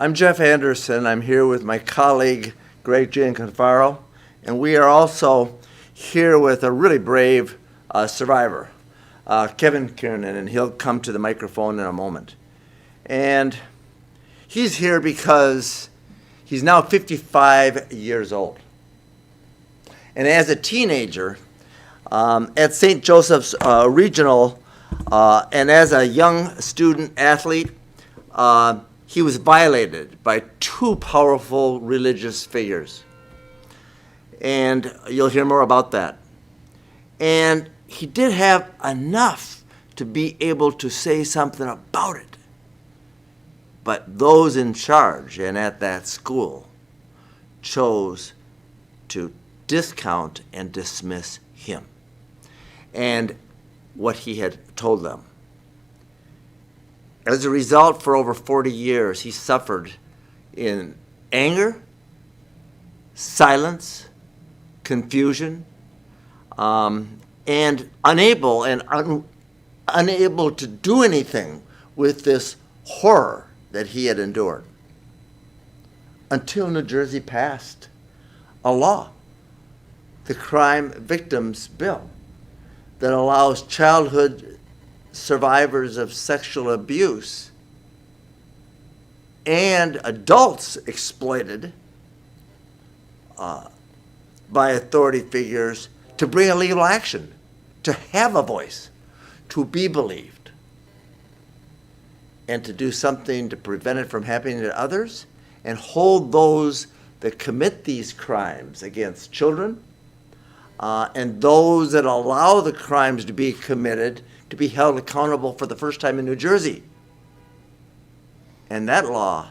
I'm Jeff Anderson. I'm here with my colleague, Greg Gianforcaro, and we are also here with a really brave survivor, Kevin Kiernan, and he'll come to the microphone in a moment. And he's here because he's now 55 years old. And as a teenager, at St. Joseph's Regional, and as a young student athlete, he was violated by two powerful religious figures. And you'll hear more about that. And he did have enough to be able to say something about it. But those in charge and at that school chose to discount and dismiss him and what he had told them. As a result, for over 40 years, he suffered in anger, silence, confusion, and unable to do anything with this horror that he had endured, until New Jersey passed a law, the Crime Victims Bill, that allows childhood survivors of sexual abuse and adults exploited by authority figures to bring a legal action, to have a voice, to be believed, and to do something to prevent it from happening to others, and hold those that commit these crimes against children and those that allow the crimes to be committed to be held accountable for the first time in New Jersey. And that law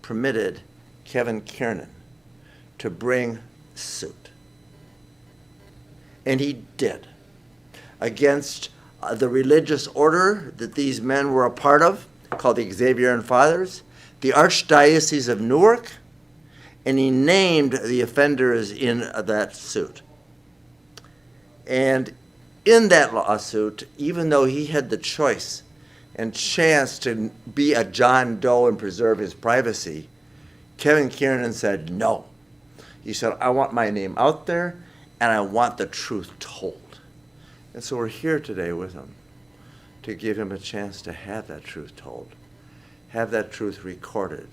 permitted Kevin Kiernan to bring suit. And he did, against the religious order that these men were a part of, called the Xaverian Brothers, the Archdiocese of Newark, and he named the offenders in that suit. And in that lawsuit, even though he had the choice and chance to be a John Doe and preserve his privacy, Kevin Kiernan said no. He said, I want my name out there, and I want the truth told. And so we're here today with him to give him a chance to have that truth told, have that truth recorded,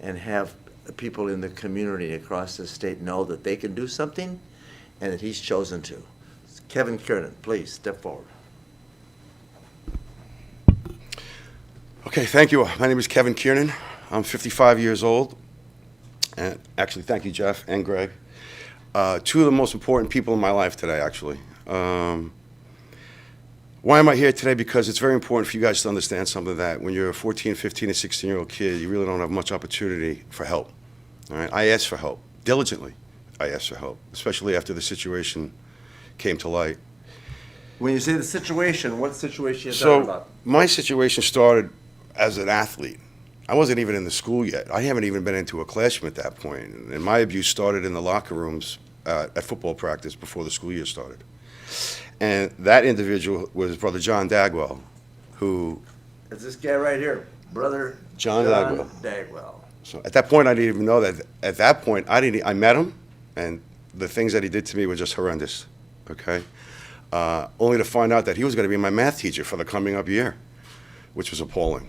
and have people in the community across the state know that they can do something and that he's chosen to. Kevin Kiernan, please step forward. Okay, thank you. My name is Kevin Kiernan. I'm 55 years old. And actually, thank you, Jeff and Greg. Two of the most important people in my life today, actually. Why am I here today? Because it's very important for you guys to understand something, that when you're a 14, 15, and 16-year-old kid, you really don't have much opportunity for help. All right? I asked for help. Diligently, I asked for help, especially after the situation came to light. When you say the situation, what situation are you talking about? My situation started as an athlete. I wasn't even in the school yet. I haven't even been into a classroom at that point. And my abuse started in the locker rooms at football practice before the school year started. And that individual was Brother John Dagwell, who... It's this guy right here, Brother John Dagwell. So at that point, I didn't even know that. At that point, I met him, and the things that he did to me were just horrendous, okay? Only to find out that he was going to be my math teacher for the coming up year, which was appalling.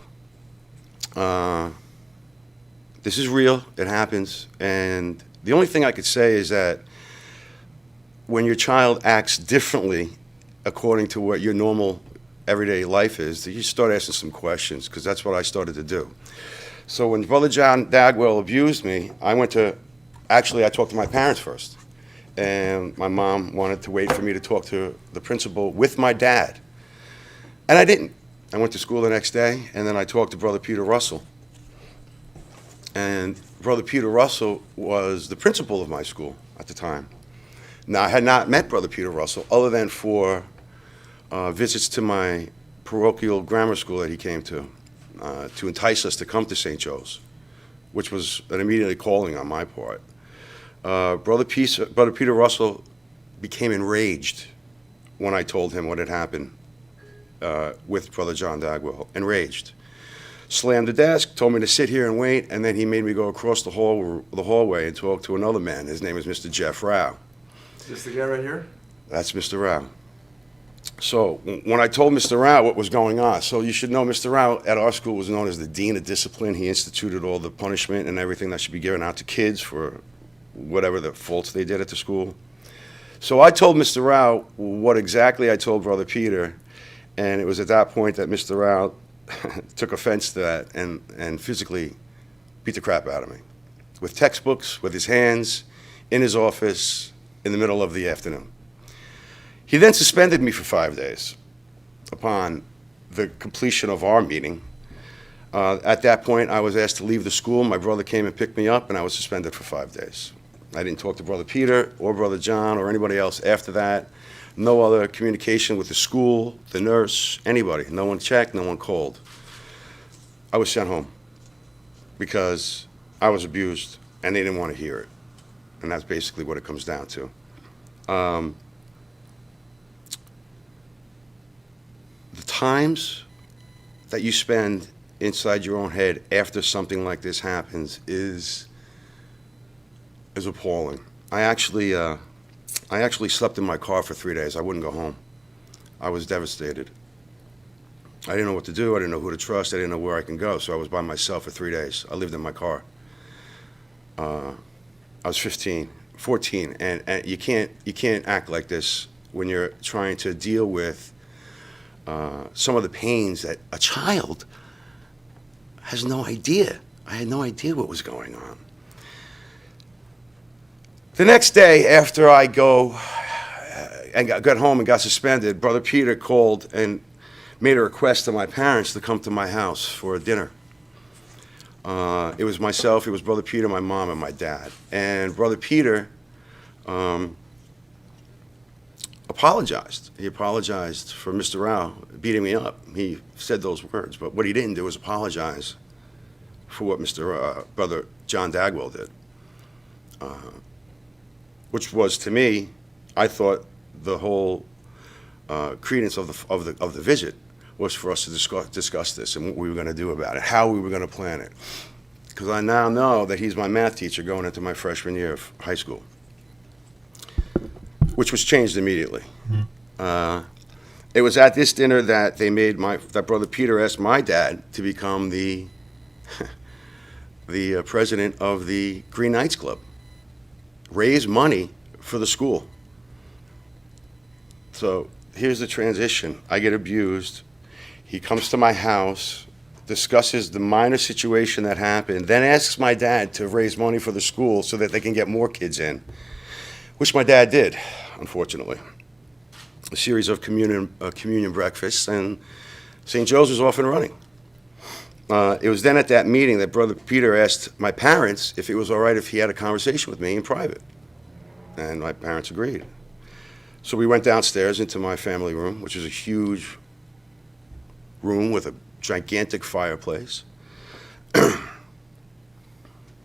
This is real, it happens, and the only thing I could say is that when your child acts differently according to what your normal everyday life is, you start asking some questions, because that's what I started to do. So when Brother John Dagwell abused me, I talked to my parents first. And my mom wanted to wait for me to talk to the principal with my dad. And I didn't. I went to school the next day, and then I talked to Brother Peter Russel. And Brother Peter Russel was the principal of my school at the time. Now, I had not met Brother Peter Russel other than for visits to my parochial grammar school that he came to entice us to come to St. Joe's, which was an immediate calling on my part. Brother Peter Russel became enraged when I told him what had happened with Brother John Dagwell. Enraged. slammed the desk, told me to sit here and wait, and then he made me go across the hallway and talk to another man. His name is Mr. Jeff Rao. Is this the guy right here? That's Mr. Rao. So when I told Mr. Rao what was going on, so you should know Mr. Rao at our school was known as the Dean of Discipline. He instituted all the punishment and everything that should be given out to kids for whatever the faults they did at the school. So I told Mr. Rao what exactly I told Brother Peter, and it was at that point that Mr. Rao took offense to that and physically beat the crap out of me with textbooks, with his hands, in his office, in the middle of the afternoon. He then suspended me for 5 days upon the completion of our meeting. At that point, I was asked to leave the school. My brother came and picked me up, and I was suspended for 5 days. I didn't talk to Brother Peter or Brother John or anybody else after that. No other communication with the school, the nurse, anybody. No one checked, no one called. I was sent home because I was abused, and they didn't want to hear it. And that's basically what it comes down to. The times that you spend inside your own head after something like this happens is appalling. I actually slept in my car for 3 days. I wouldn't go home. I was devastated. I didn't know what to do. I didn't know who to trust. I didn't know where I can go. So I was by myself for 3 days. I lived in my car. I was 14, and you can't act like this when you're trying to deal with some of the pains that a child has no idea. I had no idea what was going on. The next day after I got home and got suspended, Brother Peter called and made a request to my parents to come to my house for a dinner. It was myself, it was Brother Peter, my mom, and my dad. And Brother Peter apologized. He apologized for Mr. Rao beating me up. He said those words, but what he didn't do was apologize for what Brother John Dagwell did, which was, to me, I thought the whole credence of the visit was for us to discuss this and what we were going to do about it, how we were going to plan it. Because I now know that he's my math teacher going into my freshman year of high school, which was changed immediately. It was at this dinner that that Brother Peter asked my dad to become the president of the Green Knights Club, raise money for the school. So here's the transition. I get abused. He comes to my house, discusses the minor situation that happened, then asks my dad to raise money for the school so that they can get more kids in, which my dad did, unfortunately. A series of communion breakfasts, and St. Joe's was off and running. It was then at that meeting that Brother Peter asked my parents if it was all right if he had a conversation with me in private. And my parents agreed. So we went downstairs into my family room, which is a huge room with a gigantic fireplace.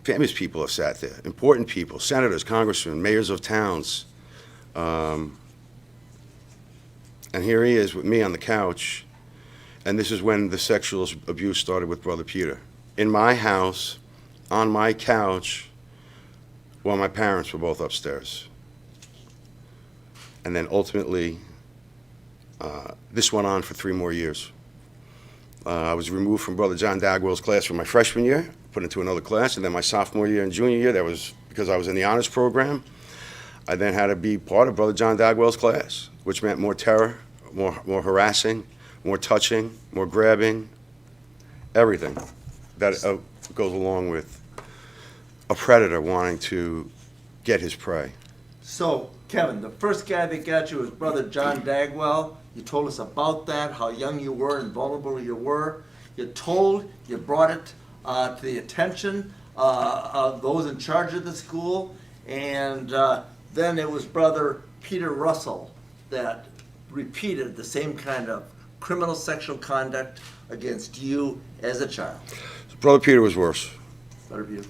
Famous people have sat there, important people, senators, congressmen, mayors of towns. And here he is with me on the couch. And this is when the sexual abuse started with Brother Peter. In my house, on my couch, while my parents were both upstairs. And then ultimately, this went on for 3 more years. I was removed from Brother John Dagwell's class for my freshman year, put into another class, and then my sophomore year and junior year, that was because I was in the honors program. I then had to be part of Brother John Dagwell's class, which meant more terror, more harassing, more touching, more grabbing, everything that goes along with a predator wanting to get his prey. So, Kevin, the first guy that got you was Brother John Dagwell. You told us about that, how young you were and vulnerable you were. You brought it to the attention of those in charge of the school, and then it was Brother Peter Russel that repeated the same kind of criminal sexual conduct against you as a child. Brother Peter was worse. Brother Peter.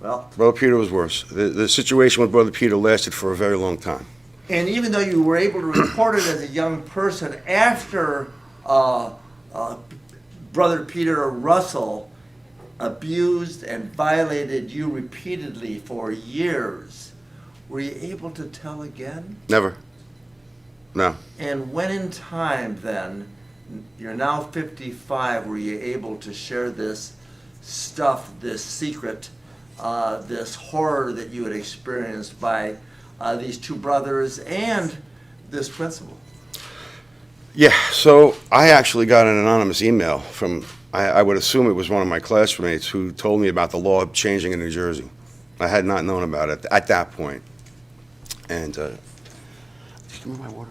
Well, Brother Peter was worse. The situation with Brother Peter lasted for a very long time. And even though you were able to report it as a young person after Brother Peter Russel abused and violated you repeatedly for years, were you able to tell again? Never. No. And when in time then, you're now 55, were you able to share this stuff, this secret, this horror that you had experienced by these two brothers and this principal? Yeah, so I actually got an anonymous email from, I would assume it was one of my classmates, who told me about the law changing in New Jersey. I had not known about it at that point. And, just give me my water.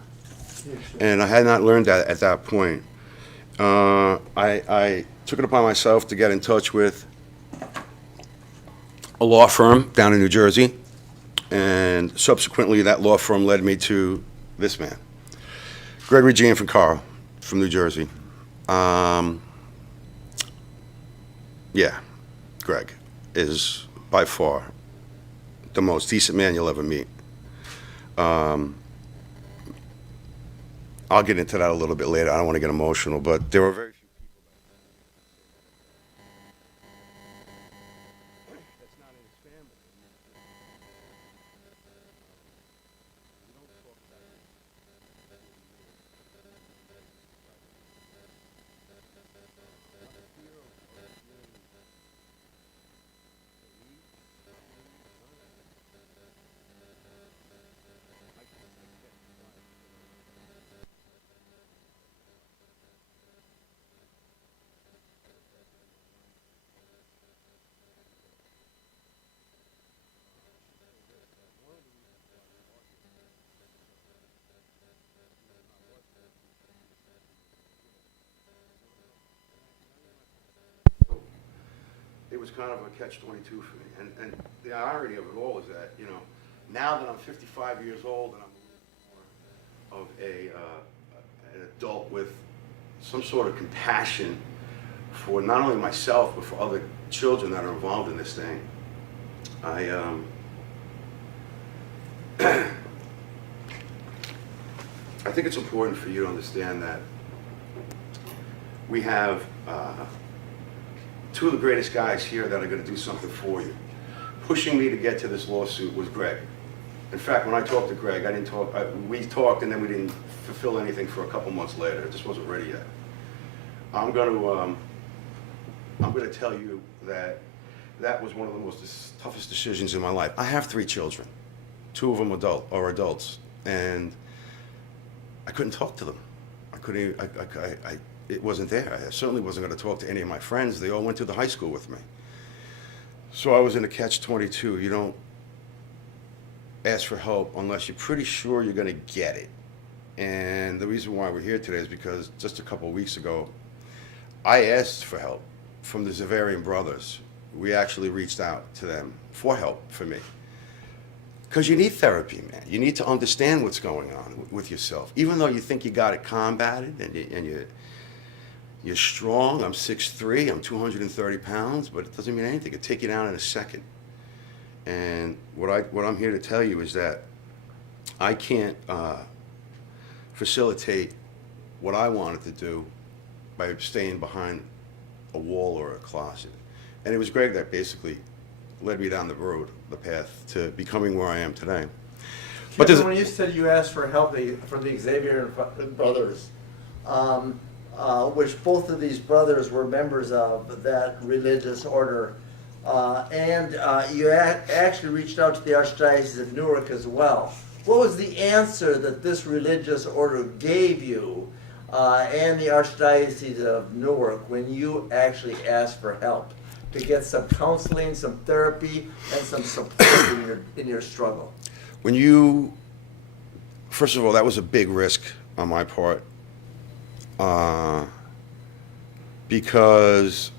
Yeah, sure. And I had not learned that at that point. I took it upon myself to get in touch with a law firm down in New Jersey, and subsequently that law firm led me to this man, Gregory Gianforcaro from New Jersey. Yeah, Greg is by far the most decent man you'll ever meet. I'll get into that a little bit later. I don't want to get emotional, but there were very few people that's not in his family. We don't talk about it. It was kind of a catch-22 for me. And the irony of it all is that, you know, now that I'm 55 years old and I'm more of an adult with some sort of compassion for not only myself, but for other children that are involved in this thing, I think it's important for you to understand that we have two of the greatest guys here that are going to do something for you. Pushing me to get to this lawsuit was Greg. In fact, when I talked to Greg, we talked and then we didn't fulfill anything for a couple months later. It just wasn't ready yet. I'm going to tell you that that was one of the toughest decisions in my life. I have 3 children. 2 of them are adults, and I couldn't talk to them. I couldn't. It wasn't there. I certainly wasn't going to talk to any of my friends. They all went to the high school with me. So I was in a catch-22. You don't ask for help unless you're pretty sure you're going to get it. And the reason why we're here today is because just a couple of weeks ago, I asked for help from the Xaverian Brothers. We actually reached out to them for help for me. Because you need therapy, man. You need to understand what's going on with yourself. Even though you think you got it combated and you're strong. I'm 6'3", I'm 230 pounds, but it doesn't mean anything. It could take you down in a second. And what I'm here to tell you is that I can't facilitate what I wanted to do by staying behind a wall or a closet. And it was Greg that basically led me down the road, the path to becoming where I am today. But when you said you asked for help from the Xaverian Brothers, which both of these brothers were members of that religious order, and you actually reached out to the Archdiocese of Newark as well. What was the answer that this religious order gave you and the Archdiocese of Newark when you actually asked for help to get some counseling, some therapy, and some support in your struggle? First of all, that was a big risk on my part. Because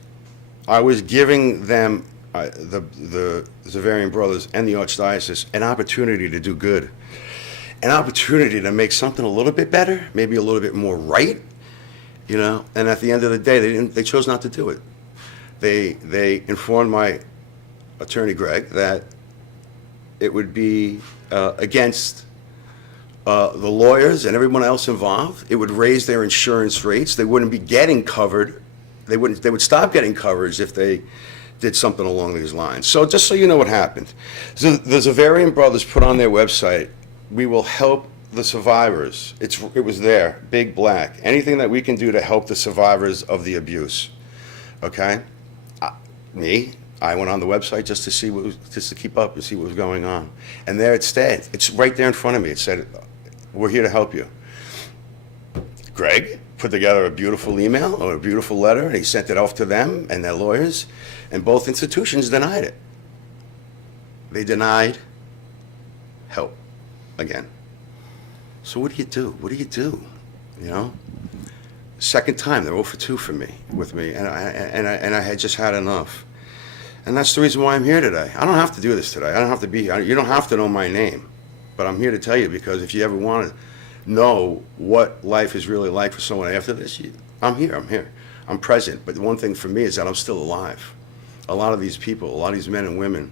I was giving them, the Xaverian Brothers and the Archdiocese, an opportunity to do good, an opportunity to make something a little bit better, maybe a little bit more right, you know. And at the end of the day, they chose not to do it. They informed my attorney Greg that it would be against the lawyers and everyone else involved. It would raise their insurance rates. They wouldn't be getting covered they would stop getting coverage if they did something along these lines. So just so you know what happened, so the Xaverian Brothers put on their website, "We will help the survivors." It was there, big black. Anything that we can do to help the survivors of the abuse. Okay, I went on the website just to see just to keep up and see what was going on, and there it stayed. It's right there in front of me. It said, "We're here to help you." Greg put together a beautiful email or a beautiful letter, and he sent it off to them and their lawyers, and both institutions denied it. They denied help again. So what do you do? What do you do? You know? Second time, they're 0 for 2 with me, and I had just had enough. And that's the reason why I'm here today. I don't have to do this today. I don't have to be here. You don't have to know my name, but I'm here to tell you, because if you ever want to know what life is really like for someone after this, I'm here. I'm present. But the one thing for me is that I'm still alive. A lot of these people, a lot of these men and women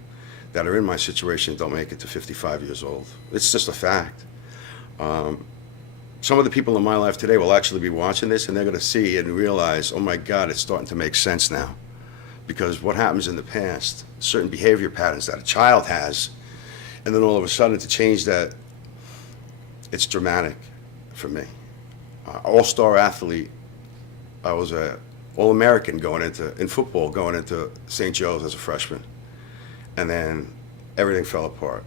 that are in my situation don't make it to 55 years old. It's just a fact. Some of the people in my life today will actually be watching this, and they're going to see and realize, oh my God, it's starting to make sense now. Because what happens in the past, certain behavior patterns that a child has, and then all of a sudden to change that, it's dramatic for me. All-star athlete. I was a All-American in football going into St. Joe's as a freshman. And then everything fell apart.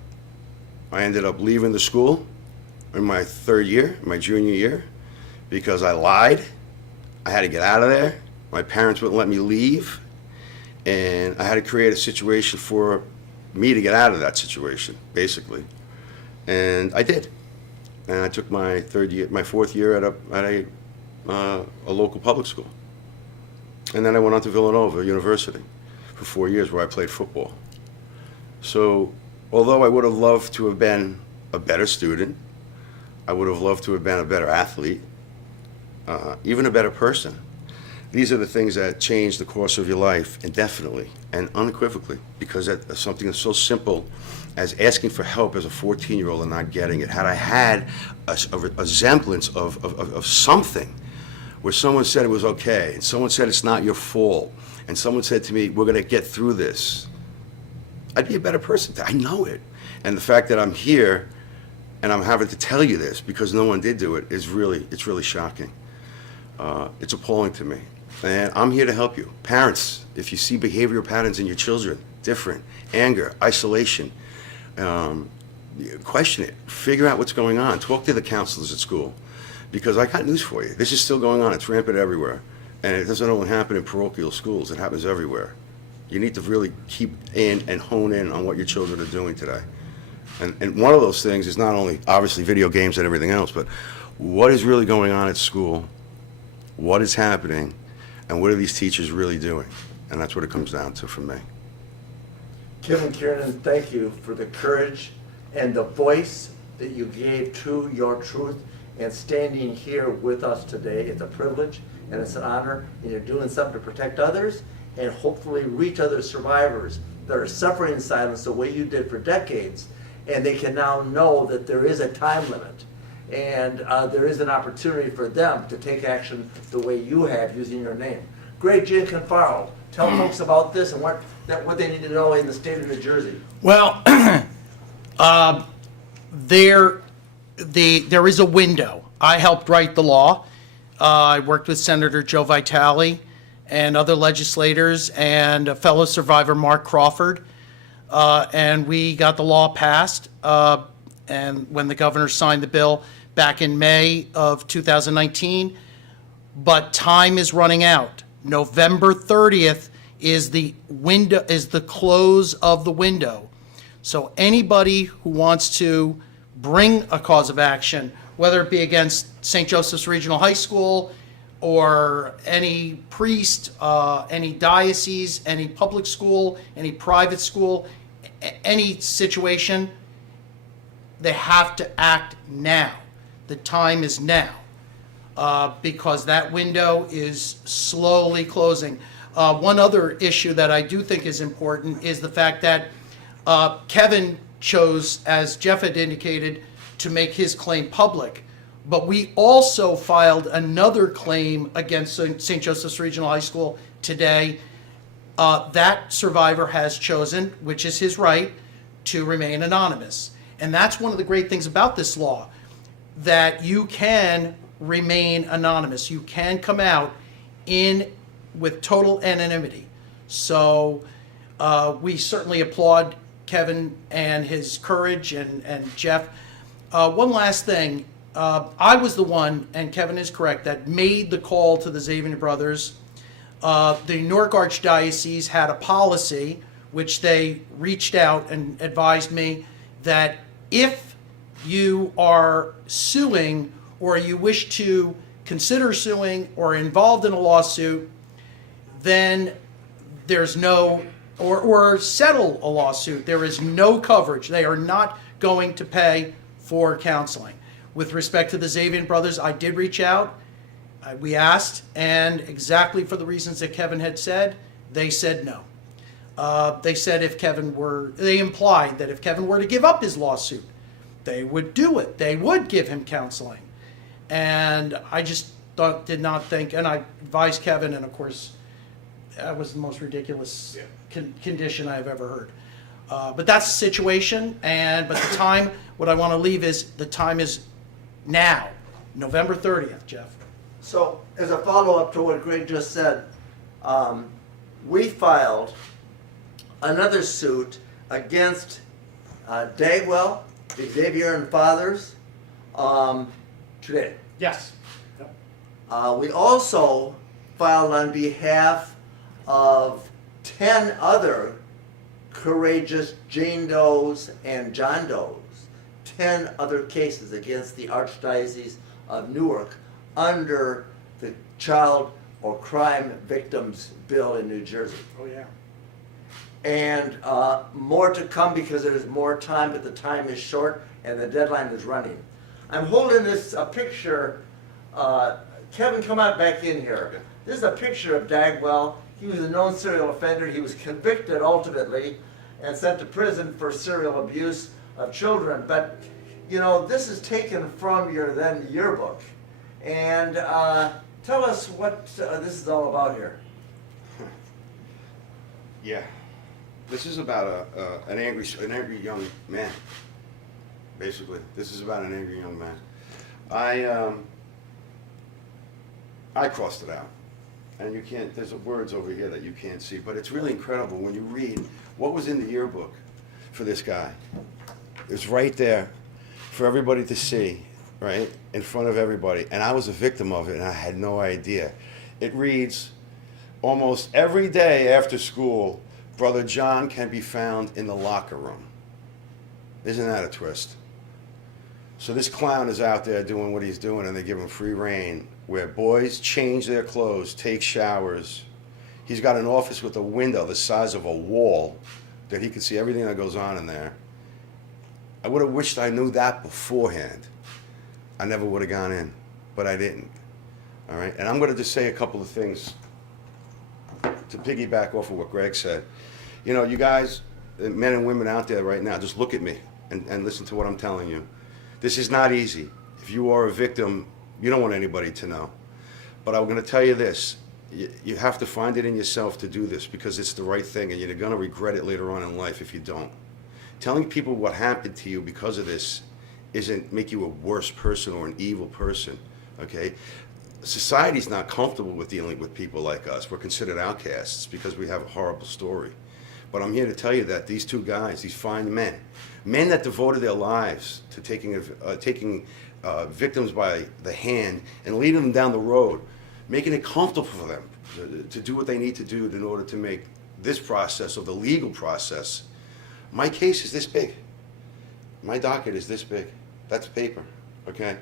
I ended up leaving the school in my third year, my junior year, because I lied. I had to get out of there. My parents wouldn't let me leave. And I had to create a situation for me to get out of that situation, basically. And I did. And I took my fourth year at a local public school. And then I went on to Villanova University for 4 years, where I played football. So although I would have loved to have been a better student, I would have loved to have been a better athlete, even a better person, these are the things that change the course of your life indefinitely and unequivocally, because that's something that's so simple as asking for help as a 14-year-old and not getting it. Had I had a semblance of something where someone said it was okay, and someone said it's not your fault, and someone said to me, we're going to get through this, I'd be a better person. I know it. And the fact that I'm here and I'm having to tell you this because no one did do it it's really shocking. It's appalling to me. And I'm here to help you. Parents, if you see behavioral patterns in your children, different, anger, isolation, question it, figure out what's going on, talk to the counselors at school, because I got news for you. This is still going on. It's rampant everywhere. And it doesn't only happen in parochial schools. It happens everywhere. You need to really keep in and hone in on what your children are doing today. And one of those things is not only obviously video games and everything else, but what is really going on at school, what is happening, and what are these teachers really doing? And that's what it comes down to for me. Kevin, Kiernan, thank you for the courage and the voice that you gave to your truth, and standing here with us today. It's a privilege and it's an honor, and you're doing something to protect others and hopefully reach other survivors that are suffering in silence the way you did for decades, and they can now know that there is a time limit, and there is an opportunity for them to take action the way you have using your name. Great, Gianforcaro, tell folks about this and what they need to know in the state of New Jersey. Well, there is a window. I helped write the law. I worked with Senator Joe Vitale and other legislators and a fellow survivor, Mark Crawford, and we got the law passed. And when the governor signed the bill back in May of 2019, but time is running out. November 30th is the window, is the close of the window. So anybody who wants to bring a cause of action, whether it be against St. Joseph's Regional High School or any priest, any diocese, any public school, any private school, any situation, they have to act now. The time is now, because that window is slowly closing. One other issue that I do think is important is the fact that Kevin chose, as Jeff had indicated, to make his claim public. But we also filed another claim against St. Joseph's Regional High School today. That survivor has chosen, which is his right, to remain anonymous. And that's one of the great things about this law, that you can remain anonymous. You can come out with total anonymity. So we certainly applaud Kevin and his courage, and Jeff. One last thing. I was the one, and Kevin is correct, that made the call to the Xaverian Brothers. The Newark Archdiocese had a policy which they reached out and advised me that if you are suing or you wish to consider suing or involved in a lawsuit, then there's no, or settle a lawsuit, there is no coverage. They are not going to pay for counseling. With respect to the Xaverian Brothers, I did reach out. We asked, and exactly for the reasons that Kevin had said, they said no. They said they implied that if Kevin were to give up his lawsuit, they would do it. They would give him counseling. And I just did not think, and I advised Kevin, and of course, that was the most ridiculous condition I've ever heard. But that's the situation, but the time, what I want to leave is, the time is now, November 30th, Jeff. So, as a follow-up to what Greg just said, we filed another suit against Dagwell, the Xaverian Brothers, today. Yes. We also filed on behalf of 10 other courageous Jane Does and John Does, 10 other cases against the Archdiocese of Newark under the Child or Crime Victims Bill in New Jersey. Oh, yeah. And more to come because there's more time, but the time is short and the deadline is running. I'm holding this picture. Kevin, come on back in here. This is a picture of Dagwell. He was a known serial offender. He was convicted ultimately and sent to prison for serial abuse of children. But, you know, this is taken from your then yearbook. And tell us what this is all about here. Yeah. This is about an angry young man, basically. This is about an angry young man. I crossed it out. And you can't, there's words over here that you can't see, but it's really incredible when you read what was in the yearbook for this guy. It's right there for everybody to see, right, in front of everybody. And I was a victim of it, and I had no idea. It reads, almost every day after school, Brother John can be found in the locker room. Isn't that a twist? So this clown is out there doing what he's doing, and they give him free rein, where boys change their clothes, take showers. He's got an office with a window the size of a wall that he can see everything that goes on in there. I would have wished I knew that beforehand. I never would have gone in, but I didn't. All right, and I'm going to just say a couple of things to piggyback off of what Greg said. You know, you guys, men and women out there right now, just look at me and listen to what I'm telling you. This is not easy. If you are a victim, you don't want anybody to know. But I'm going to tell you this. You have to find it in yourself to do this because it's the right thing, and you're going to regret it later on in life if you don't. Telling people what happened to you because of this isn't make you a worse person or an evil person, okay? Society's not comfortable with dealing with people like us. We're considered outcasts because we have a horrible story. But I'm here to tell you that these two guys, these fine men that devoted their lives to taking victims by the hand and leading them down the road, making it comfortable for them to do what they need to do in order to make this process, or the legal process. My case is this big. My docket is this big. That's paper, okay?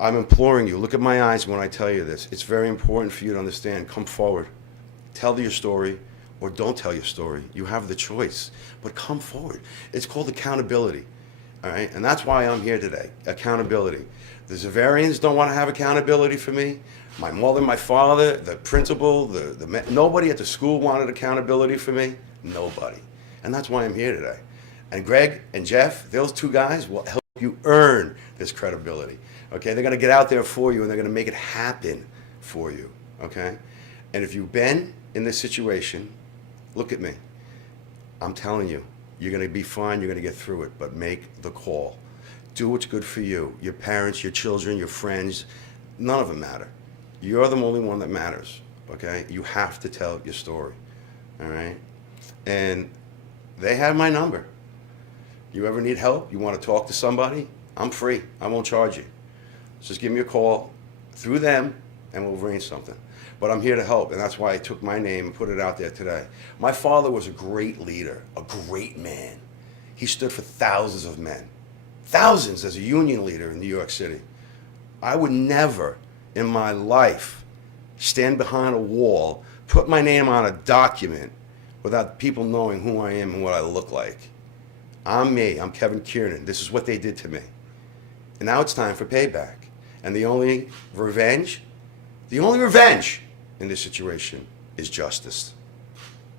I'm imploring you, look at my eyes when I tell you this. It's very important for you to understand. Come forward. Tell your story or don't tell your story. You have the choice, but come forward. It's called accountability, all right? And that's why I'm here today, accountability. The Xaverians don't want to have accountability for me. My mother, my father, the principal, nobody at the school wanted accountability for me. Nobody. And that's why I'm here today. And Greg and Jeff, those two guys will help you earn this credibility. Okay? They're going to get out there for you, and they're going to make it happen for you. Okay? And if you've been in this situation, look at me. I'm telling you, you're going to be fine. You're going to get through it. But make the call. Do what's good for you. Your parents, your children, your friends, none of them matter. You're the only one that matters. Okay? You have to tell your story. All right? And they have my number. You ever need help? You want to talk to somebody? I'm free. I won't charge you. Just give me a call through them, and we'll arrange something. But I'm here to help, and that's why I took my name and put it out there today. My father was a great leader, a great man. He stood for thousands of men, thousands as a union leader in New York City. I would never in my life stand behind a wall, put my name on a document without people knowing who I am and what I look like. I'm me. I'm Kevin Kiernan. This is what they did to me. And now it's time for payback. And the only revenge in this situation is justice.